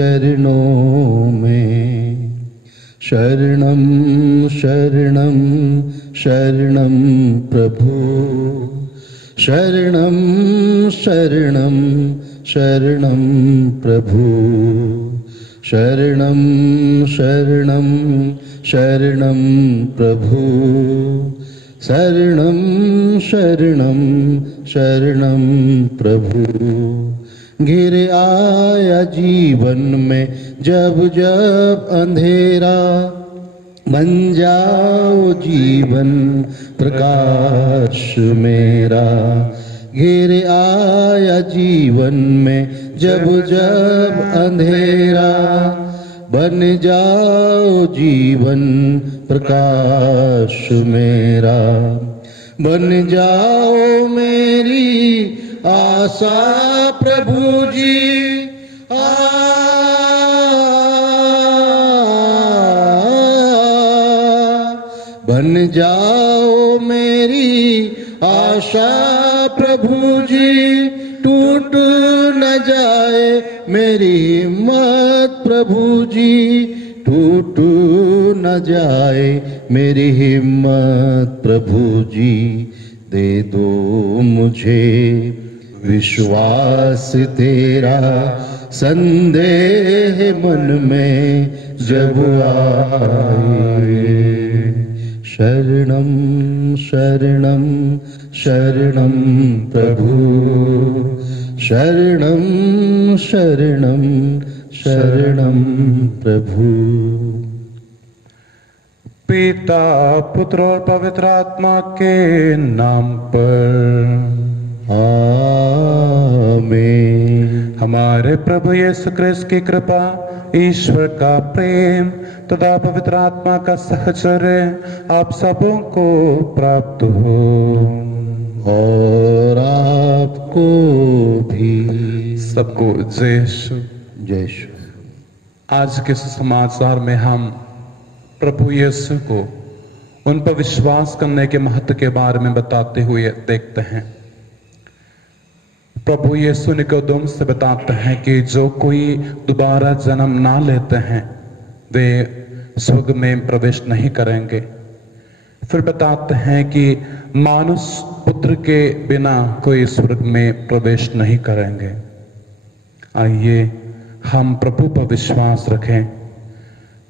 चरणों में। शरणं शरणं शरणं प्रभु, शरणं शरणं शरणं प्रभु, शरणं शरणं शरणं प्रभु, शरणं शरणं शरणं प्रभु। घिर आया जीवन में जब जब अंधेरा, बन जाओ जीवन प्रकाश मेरा। घिर आया जीवन में जब जब अंधेरा, बन जाओ जीवन प्रकाश मेरा। बन जाओ मेरी आशा प्रभु जी, बन जाओ मेरी आशा प्रभु जी। टूट न जाए मेरी हिम्मत प्रभु जी, टूट न जाए मेरी हिम्मत प्रभु जी। दे दो मुझे विश्वास तेरा, संदेह मन में जब आए। शरणं शरणं शरणं प्रभु, शरणं शरणं शरणं प्रभु। पिता पुत्र और पवित्र आत्मा के नाम पर आमीन। हमारे प्रभु यीशु ख्रिस्त की कृपा, ईश्वर का प्रेम तथा पवित्र आत्मा का सहचर्य आप सबों को प्राप्त हो और आपको भी। सबको जय यीशु। जय यीशु। आज के समाचार में हम प्रभु यीशु को उन पर विश्वास करने के महत्व के बारे में बताते हुए देखते हैं। प्रभु यीशु निकोदेम से बताते हैं कि जो कोई दोबारा जन्म ना लेते हैं वे स्वर्ग में प्रवेश नहीं करेंगे। फिर बताते हैं कि मानुष पुत्र के बिना कोई स्वर्ग में प्रवेश नहीं करेंगे। आइए हम प्रभु पर विश्वास रखें,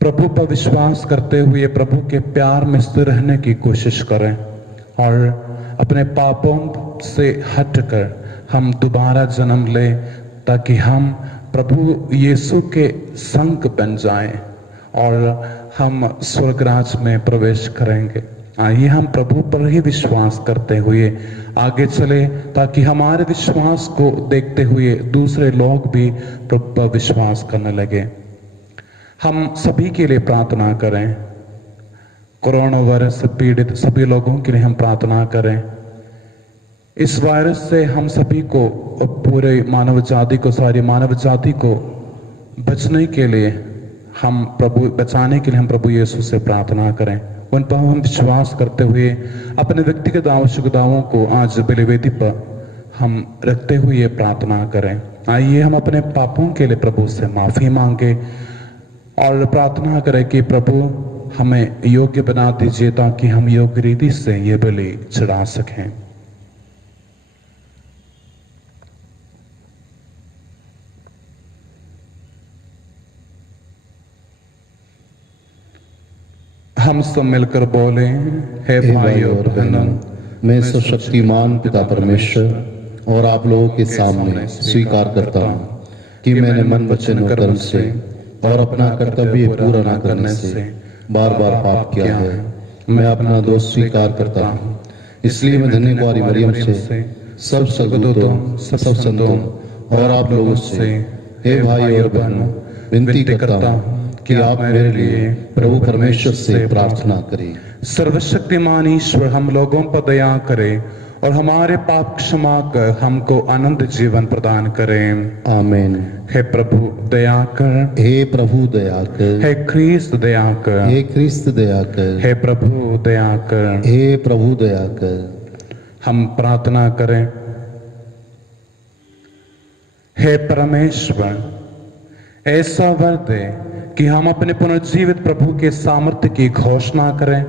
प्रभु पर विश्वास करते हुए प्रभु के प्यार में स्थिर रहने की कोशिश करें और अपने पापों से हटकर हम दोबारा जन्म लें, ताकि हम प्रभु यीशु के संग बन जाएं और हम स्वर्गराज में प्रवेश करेंगे। आइए हम प्रभु पर ही विश्वास करते हुए आगे चले, ताकि हमारे विश्वास को देखते हुए दूसरे लोग भी प्रभु पर विश्वास करने लगे। हम सभी के लिए प्रार्थना करें, कोरोना वायरस से पीड़ित सभी लोगों के लिए हम प्रार्थना करें। इस वायरस से हम सभी को, पूरे मानव जाति को, सारी मानव जाति को बचने के लिए हम बचाने के लिए हम प्रभु यीशु से प्रार्थना करें। उन पर हम विश्वास करते हुए अपने व्यक्तिगत आवश्यकताओं को आज बलिवेदी पर हम रखते हुए प्रार्थना करें। आइए हम अपने पापों के लिए प्रभु से माफी मांगे और प्रार्थना करें कि प्रभु हमें योग्य बना दीजिए, ताकि हम योग्य रीति से ये बलि चढ़ा सकें। हम सब मिलकर बोले, हे भाई और बहनों, मैं सर्वशक्तिमान पिता परमेश्वर और आप लोगों के सामने स्वीकार करता हूँ कि मैंने मन वचन और कर्म से और अपना कर्तव्य पूरा न करने से बार बार पाप किया है। मैं अपना दोष स्वीकार करता हूँ। इसलिए मैं धन्य कुंवारी मरियम से, सब सद्गुरुओं, सब संतों और आप लोगों से, हे भाई और बहनों, विनती करता हूँ कि आप मेरे लिए प्रभु परमेश्वर से प्रार्थना करें। सर्वशक्तिमान ईश्वर हम लोगों पर दया करे और हमारे पाप क्षमा कर हमको अनंत जीवन प्रदान करें। आमीन। हे प्रभु दया कर, हे प्रभु दया कर, हे ख्रीस्त दया कर, हे ख्रिस्त दया कर, हे प्रभु दया कर, हे प्रभु दया कर। हम प्रार्थना करें, हे परमेश्वर, ऐसा वर दे कि हम अपने पुनर्जीवित प्रभु के सामर्थ्य की घोषणा करें।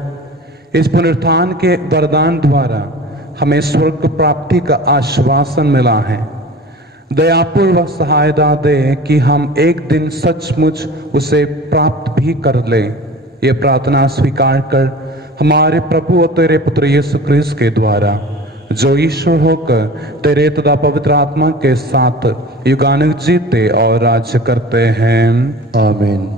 इस पुनरुत्थान के वरदान द्वारा हमें स्वर्ग प्राप्ति का आश्वासन मिला है। दयापूर्वक सहायता दे कि हम एक दिन सचमुच उसे प्राप्त भी कर लें। ये प्रार्थना स्वीकार कर हमारे प्रभु और तेरे पुत्र यीशु क्रिस्त के द्वारा, जो ईश्वर होकर तेरे तथा पवित्र आत्मा के साथ युगानुग जीते और राज्य करते हैं। आमीन।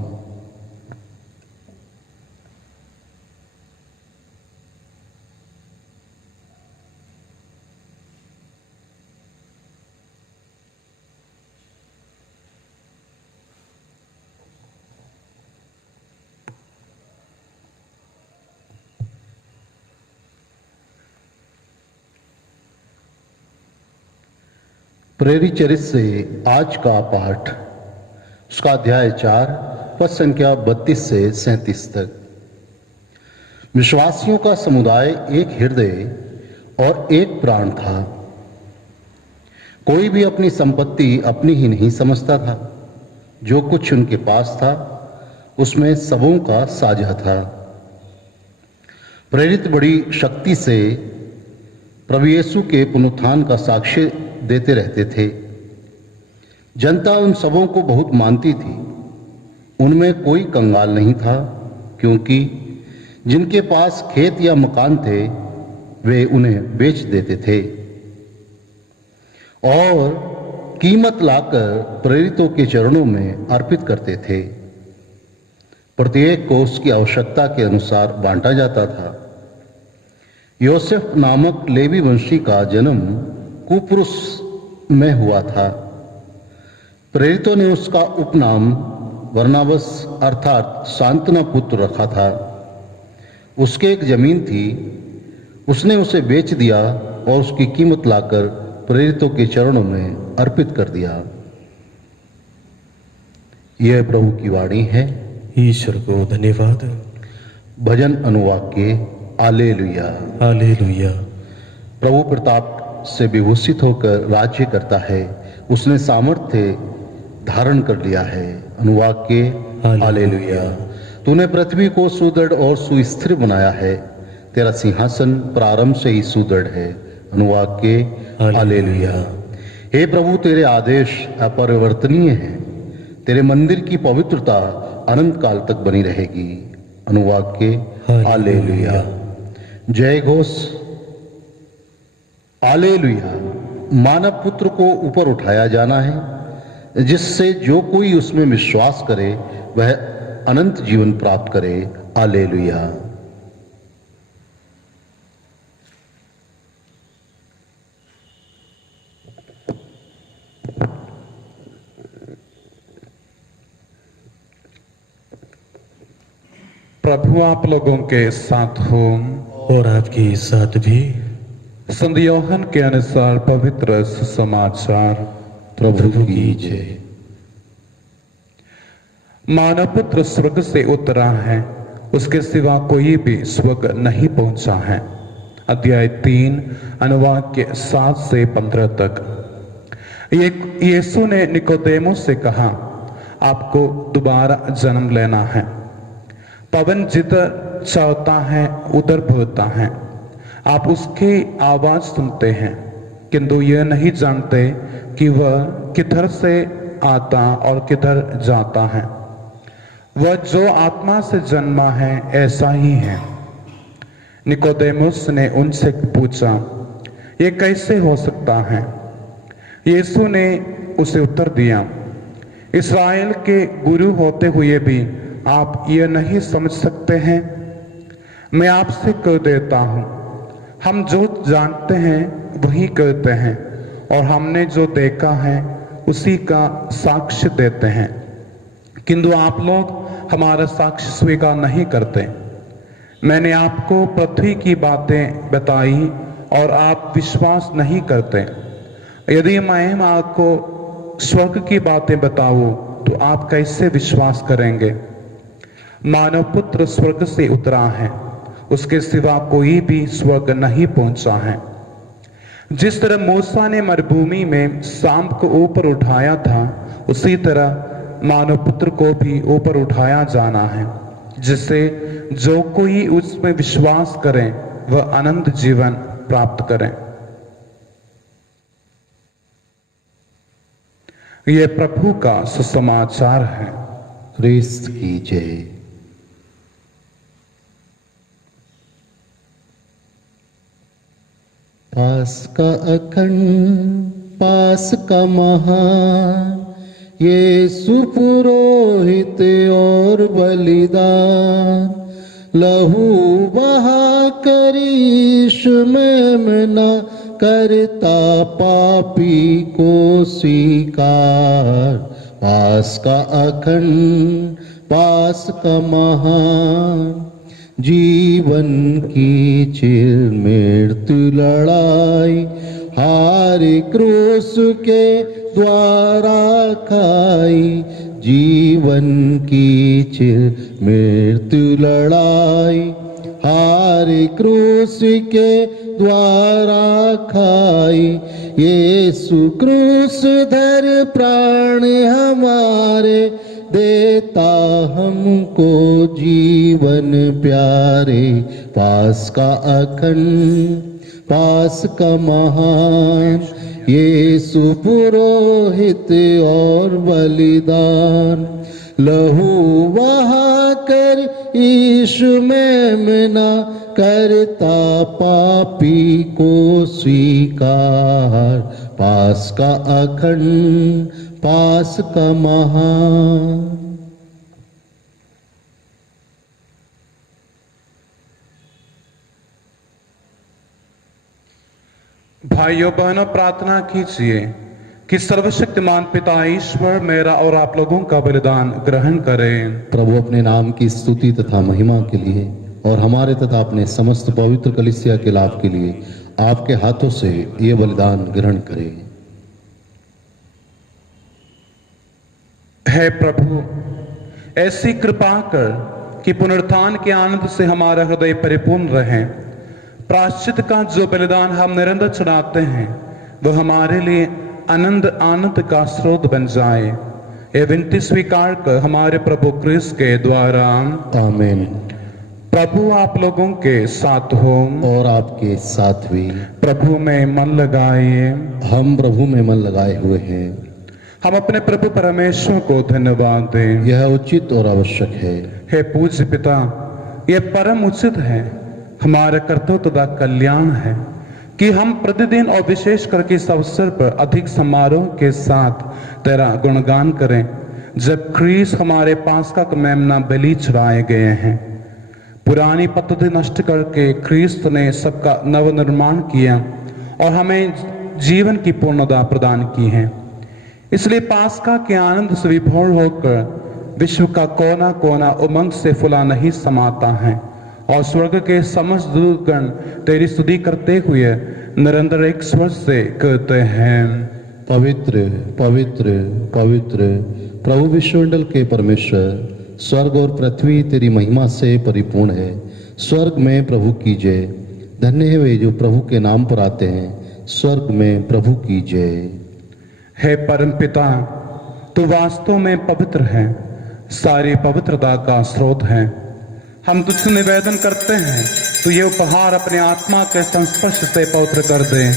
प्रेरित चरित्र से आज का पाठ, उसका अध्याय 4 पद संख्या 32 से 37 तक। विश्वासियों का समुदाय एक हृदय और एक प्राण था। कोई भी अपनी संपत्ति अपनी ही नहीं समझता था। जो कुछ उनके पास था उसमें सबों का साझा था। प्रेरित बड़ी शक्ति से प्रभु यीशु के पुनरुत्थान का साक्ष्य देते रहते थे। जनता उन सबों को बहुत मानती थी। उनमें कोई कंगाल नहीं था, क्योंकि जिनके पास खेत या मकान थे वे उन्हें बेच देते थे और कीमत लाकर प्रेरितों के चरणों में अर्पित करते थे। प्रत्येक को उसकी आवश्यकता के अनुसार बांटा जाता था। योसेफ नामक लेवी वंशी का जन्म कुपुरुष में हुआ था। प्रेरितों ने उसका उपनाम बरनबास अर्थात सांत्वना पुत्र रखा था। उसके एक जमीन थी, उसने उसे बेच दिया और उसकी कीमत लाकर प्रेरितों के चरणों में अर्पित कर दिया। यह प्रभु की वाणी है। ईश्वर को धन्यवाद। भजन अनुवाक्य हालेलुया। हालेलुया। प्रभु प्रताप से विभूषित होकर राज्य करता है। उसने सामर्थ्य धारण कर लिया है। अनुवाक्य हालेलुया। तूने पृथ्वी को सुदृढ़ और सुस्थिर बनाया है। तेरा सिंहासन प्रारंभ से ही सुदृढ़ है। अनुवाक्य हालेलुया। हे प्रभु, तेरे आदेश अपरिवर्तनीय हैं। तेरे मंदिर की पवित्रता अनंत काल तक बनी रहेगी। अनुवाक्य हालेलुया। जय घोष हालेलुया। मानव पुत्र को ऊपर उठाया जाना है, जिससे जो कोई उसमें विश्वास करे वह अनंत जीवन प्राप्त करे। हालेलुया। प्रभु आप लोगों के साथ हो और आपके साथ भी। संत यूहन्ना के अनुसार पवित्र सुसमाचार। प्रभु की जय। मानव पुत्र स्वर्ग से उतरा है, उसके सिवा कोई भी स्वर्ग नहीं पहुंचा है। अध्याय 3 अनुवाक्य 7 से 15 तक। यीशु ने निकोदेमुस से कहा, आपको दोबारा जन्म लेना है। पवन जिधर चलता है उधर बहता है। आप उसकी आवाज सुनते हैं, किंतु यह नहीं जानते कि वह किधर से आता और किधर जाता है। वह जो आत्मा से जन्मा है ऐसा ही है। निकोदेमुस ने उनसे पूछा, यह कैसे हो सकता है? यीशु ने उसे उत्तर दिया, इस्राएल के गुरु होते हुए भी आप यह नहीं समझ सकते हैं? मैं आपसे कह देता हूं, हम जो जानते हैं वही कहते हैं और हमने जो देखा है उसी का साक्ष्य देते हैं, किंतु आप लोग हमारा साक्ष्य स्वीकार नहीं करते। मैंने आपको पृथ्वी की बातें बताई और आप विश्वास नहीं करते। यदि मैं आपको स्वर्ग की बातें बताऊं तो आप कैसे विश्वास करेंगे? मानव पुत्र स्वर्ग से उतरा है, उसके सिवा कोई भी स्वर्ग नहीं पहुंचा है। जिस तरह मूसा ने मरुभूमि में सांप को ऊपर उठाया था, उसी तरह मानव पुत्र को भी ऊपर उठाया जाना है, जिससे जो कोई उसमें विश्वास करे वह अनंत जीवन प्राप्त करे। यह प्रभु का सुसमाचार है। क्रिस्त की जय। पास का अखंड पास का महान यीशु पुरोहित और बलिदान, लहू बहा कर यीशु मेमना करता पापी को स्वीकार। पास का अखंड पास का महान जीवन की चिर मृत्यु लड़ाई, हार क्रूस के द्वारा खाई। जीवन की चिर मृत्यु लड़ाई, हार क्रूस के द्वारा खाई। यीशु क्रूस धर प्राण हमारे, देता हमको जीवन प्यारे। पास का अखंड पास का महान यीशु पुरोहित और बलिदान, लहू बहा कर यीशु मेमना करता पापी को स्वीकार। पास का अखंड पास का महान। भाइयों बहनों, प्रार्थना कीजिए कि सर्वशक्तिमान पिता ईश्वर मेरा और आप लोगों का बलिदान ग्रहण करें। प्रभु अपने नाम की स्तुति तथा महिमा के लिए और हमारे तथा अपने समस्त पवित्र कलीसिया के लाभ के लिए आपके हाथों से ये बलिदान ग्रहण करें। हे प्रभु, ऐसी कृपा कर कि पुनरुत्थान के आनंद से हमारा हृदय परिपूर्ण रहे। प्रायश्चित का जो बलिदान हम निरंतर चढ़ाते हैं वह हमारे लिए आनंद का स्रोत बन जाए। ये विनती स्वीकार कर हमारे प्रभु क्रिस्त के द्वारा। आमीन। प्रभु आप लोगों के साथ हो और आपके साथ भी। प्रभु में मन लगाइए। हम प्रभु में मन लगाए हुए हैं। हम अपने प्रभु परमेश्वर को धन्यवाद दें। यह उचित और आवश्यक है। हे पूज्य पिता, यह परम उचित है, हमारा कर्तव्य तथा कल्याण है कि हम प्रतिदिन और विशेष करके इस अवसर पर अधिक समारोह के साथ तेरा गुणगान करें, जब ख्रीस हमारे पास का मेमना बलि चढ़ाए गए हैं। पुरानी पद्धति नष्ट करके ख्रीस्त ने सबका नवनिर्माण किया और हमें जीवन की पूर्णता प्रदान की है। इसलिए पास्का के आनंद से विभोर होकर विश्व का कोना कोना उमंग से फुला नहीं समाता है और स्वर्ग के समस्त दूतगण तेरी स्तुति करते हुए निरंतर एक स्वर से कहते हैं, पवित्र पवित्र पवित्र प्रभु विश्वमंडल के परमेश्वर, स्वर्ग और पृथ्वी तेरी महिमा से परिपूर्ण है। स्वर्ग में प्रभु की जय। धन्य है वे जो प्रभु के नाम पर आते हैं। स्वर्ग में प्रभु की जय। हे परम पिता, तू वास्तव में पवित्र है, सारी पवित्रता का स्रोत है। हम तुझसे निवेदन करते हैं तो ये उपहार अपने आत्मा के संस्पर्श से पवित्र कर दे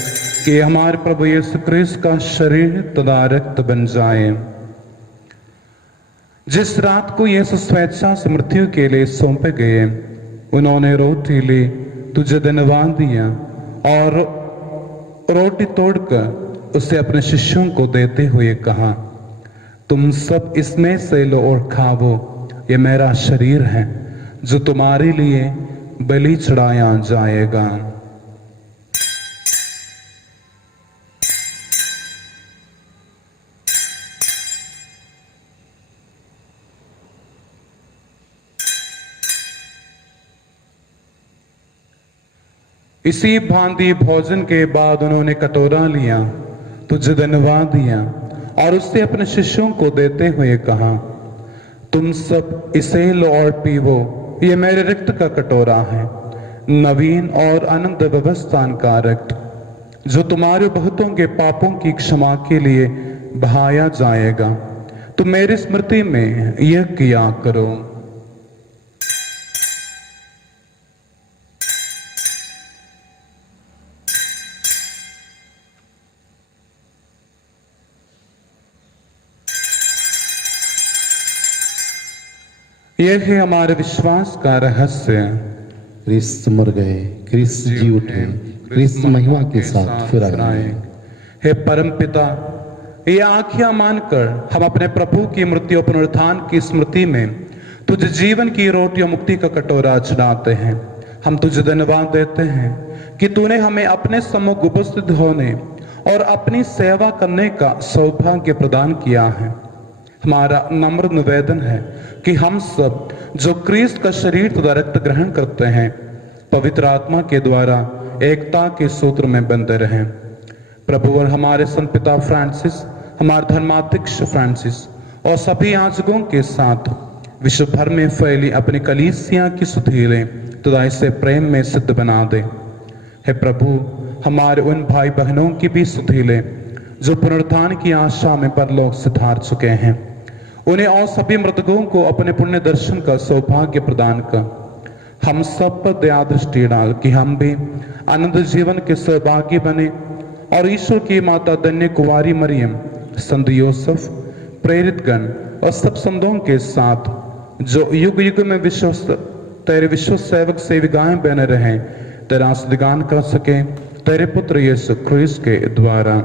कि हमारे प्रभु यीशु क्रिस्त का शरीर तथा रक्त बन जाए। जिस रात को यीशु स्वेच्छा से मृत्यु के लिए सौंपे गए, उन्होंने रोटी ली, तुझे धन्यवाद दिया और रोटी तोड़कर उसे अपने शिष्यों को देते हुए कहा, तुम सब इसमें से लो और खाओ, ये मेरा शरीर है जो तुम्हारे लिए बलि चढ़ाया जाएगा। इसी भांति भोजन के बाद उन्होंने कटोरा लिया, तुझे धन्यवाद दिया और उससे अपने शिष्यों को देते हुए कहा, तुम सब इसे लो और पीवो, ये मेरे रक्त का कटोरा है, नवीन और अनंत व्यवस्थान का रक्त, जो तुम्हारे बहुतों के पापों की क्षमा के लिए बहाया जाएगा। तुम मेरी स्मृति में यह किया करो। यह है हमारे विश्वास का रहस्य। क्रिस्त मर गए, क्रिस्त जी उठे, क्रिस्त महिमा के साथ फिर आए। हे परम पिता, ये आँखियां मानकर हम अपने प्रभु की मृत्यु और पुनरुत्थान की स्मृति में तुझे जीवन की रोटी और मुक्ति का कटोरा चढ़ाते हैं। हम तुझे धन्यवाद देते हैं कि तूने हमें अपने सम्मुख उपस्थित होने और अपनी सेवा करने का सौभाग्य प्रदान किया है। हमारा नम्र निवेदन है कि हम सब जो क्रिस्त का शरीर तथा रक्त ग्रहण करते हैं, पवित्र आत्मा के द्वारा एकता के सूत्र में बंधे रहें। प्रभु और हमारे संत पिता फ्रांसिस, हमारे धर्माध्यक्ष फ्रांसिस और सभी याजकों के साथ विश्व भर में फैली अपनी कलीसिया की सुधीले तथा इसे प्रेम में सिद्ध बना दे। हे प्रभु, हमारे उन भाई बहनों की भी सुधीले जो पुनरुत्थान की आशा में परलोक से धार चुके हैं, उन्हें और सभी मृतकों को अपने पुण्य दर्शन का सौभाग्य प्रदान कर हम सब पर दया दृष्टि डाल कि हम भी आनंद जीवन के सहभागी बने और ईश्वर की माता धन्य कुंवारी मरियम, संत यूसुफ, प्रेरित गण और सब संतों के साथ जो युग युग में तेरे विश्व सेवक सेविकाएं बने रहें, तेरा स्तुतिगान कर सके तेरे पुत्र यीशु क्रिस्त के द्वारा।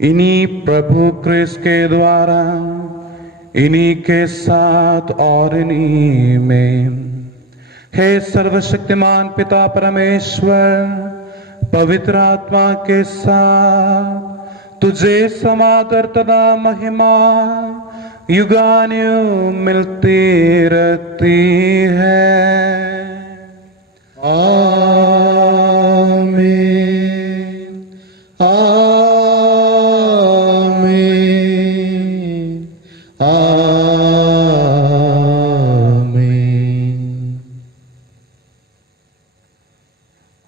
इन्हीं प्रभु क्रिस्त के द्वारा, इन्हीं के साथ और इन्हीं में, हे सर्वशक्तिमान पिता परमेश्वर, पवित्र आत्मा के साथ तुझे समादर तथा महिमा युगान्युग मिलती रहती है। आमीन, आमीन, आमीन।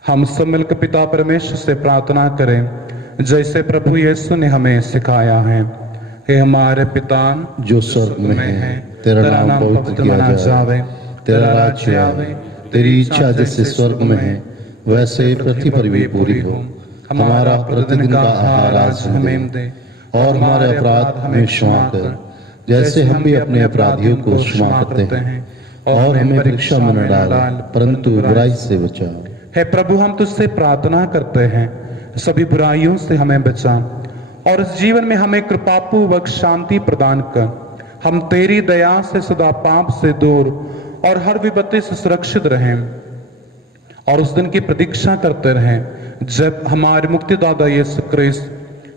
हम सब मिलकर पिता परमेश्वर से प्रार्थना करें जैसे प्रभु यीशु ने हमें सिखाया है। हे हमारे पिता जो स्वर्ग में है, तेरा नाम पवित्र माना जावे, तेरा राज्य आवे, तेरी इच्छा जैसे स्वर्ग में है वैसे पृथ्वी पर भी पूरी हो। हमारा प्रतिदिन का आहार आज हमें दे और हमारे अपराध हमें क्षमा कर जैसे हम भी अपने अपराधियों को क्षमा करते हैं, और हमें परीक्षा में न डाल परंतु बुराई से बचा। हे प्रभु, हम तुझसे प्रार्थना करते हैं सभी बुराइयों से हमें बचा और इस जीवन में हमें कृपापूर्वक शांति प्रदान कर हम तेरी दया से सदा पाप से दूर और हर विपत्ति से सुरक्षित रहें और उस दिन की प्रतीक्षा करते रहें जब हमारे मुक्तिदाता यीशु क्रिस्त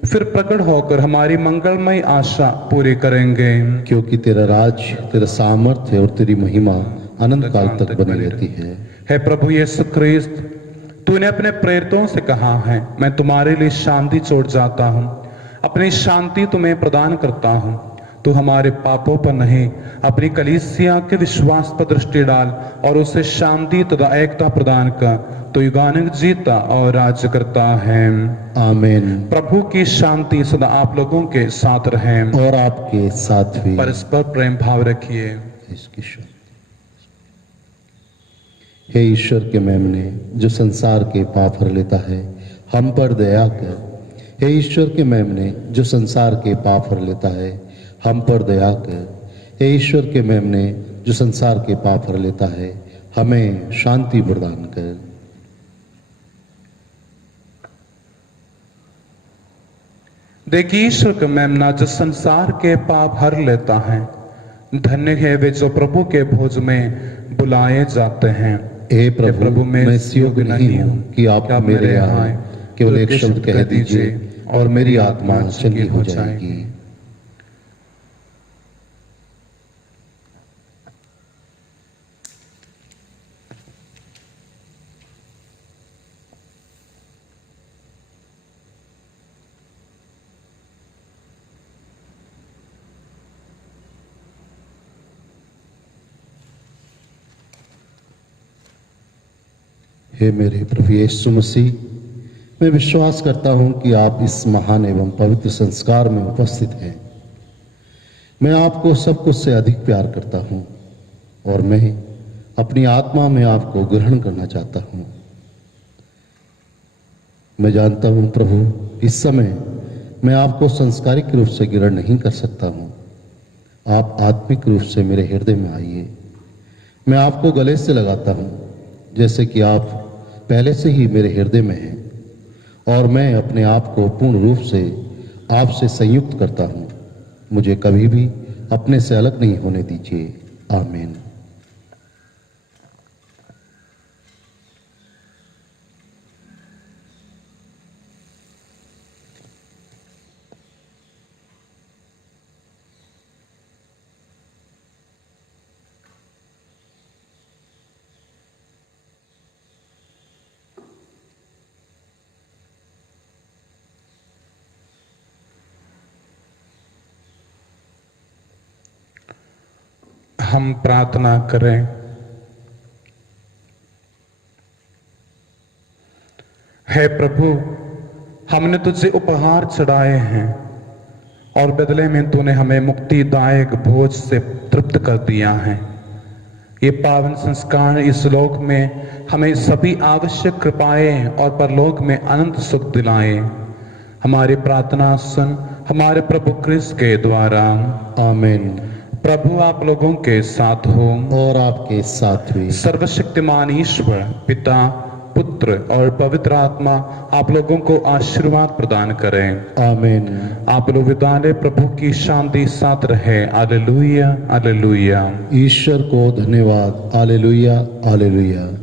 फिर प्रकट होकर हमारी मंगलमय आशा पूरी करेंगे। क्योंकि तेरा राज्य, तेरा सामर्थ्य और तेरी महिमा अनंत काल तक बनी रहती है। हे प्रभु यीशु क्रिस्त, तूने अपने प्रेरितों से कहा है, मैं तुम्हारे लिए शांति छोड़ जाता हूँ, अपनी शांति तुम्हें प्रदान करता हूँ। तू हमारे पापों पर नहीं, अपनी कलीसिया के विश्वास पर दृष्टि डाल और उसे शांति तथा एकता प्रदान कर। तो युगानुग जीता और राज्य करता है। आमीन। प्रभु प्रभु की शांति सदा आप लोगों के साथ रहे और आपके साथ भी। परस्पर प्रेम भाव रखिए। इसकी शांति। हे ईश्वर के मेमने जो संसार के पाप हर लेता है, हम पर दया कर। हे ईश्वर के मेमने जो संसार के पाप हर लेता है, हम पर दया कर। हे ईश्वर के मेमने जो संसार के पाप हर लेता है, हमें शांति प्रदान कर। देखिए ईश्वर का मेमना जो संसार के पाप हर लेता है। धन्य है वे जो प्रभु के भोज में बुलाए जाते हैं। हे प्रभु, मैं इस योग्य नहीं हूँ कि आप मेरे यहाँ आए, केवल एक शब्द कह दीजिए और मेरी आत्मा चंगी हो जाएगी। हे मेरे प्रभु यीशु मसीह, मैं विश्वास करता हूं कि आप इस महान एवं पवित्र संस्कार में उपस्थित हैं। मैं आपको सब कुछ से अधिक प्यार करता हूं और मैं अपनी आत्मा में आपको ग्रहण करना चाहता हूं। मैं जानता हूं प्रभु, इस समय मैं आपको सांस्कारिक रूप से ग्रहण नहीं कर सकता हूं। आप आत्मिक रूप से मेरे हृदय में आइए। मैं आपको गले से लगाता हूं जैसे कि आप पहले से ही मेरे हृदय में हैं, और मैं अपने आप को पूर्ण रूप से आपसे संयुक्त करता हूं। मुझे कभी भी अपने से अलग नहीं होने दीजिए। आमीन। हम प्रार्थना करें। हे प्रभु, हमने तुझे उपहार चढ़ाए हैं और बदले में तूने हमें मुक्तिदायक भोज से तृप्त कर दिया है। ये पावन संस्कार इस लोक में हमें सभी आवश्यक कृपाएं और परलोक में अनंत सुख दिलाए। हमारी प्रार्थना सुन हमारे प्रभु क्रिस्त के द्वारा। आमीन। प्रभु आप लोगों के साथ हो और आपके साथ भी। सर्वशक्तिमान ईश्वर पिता, पुत्र और पवित्र आत्मा आप लोगों को आशीर्वाद प्रदान करें। आमीन। आप लोग विदा लें। प्रभु की शांति साथ रहे। Hallelujah hallelujah. ईश्वर को धन्यवाद। Hallelujah hallelujah.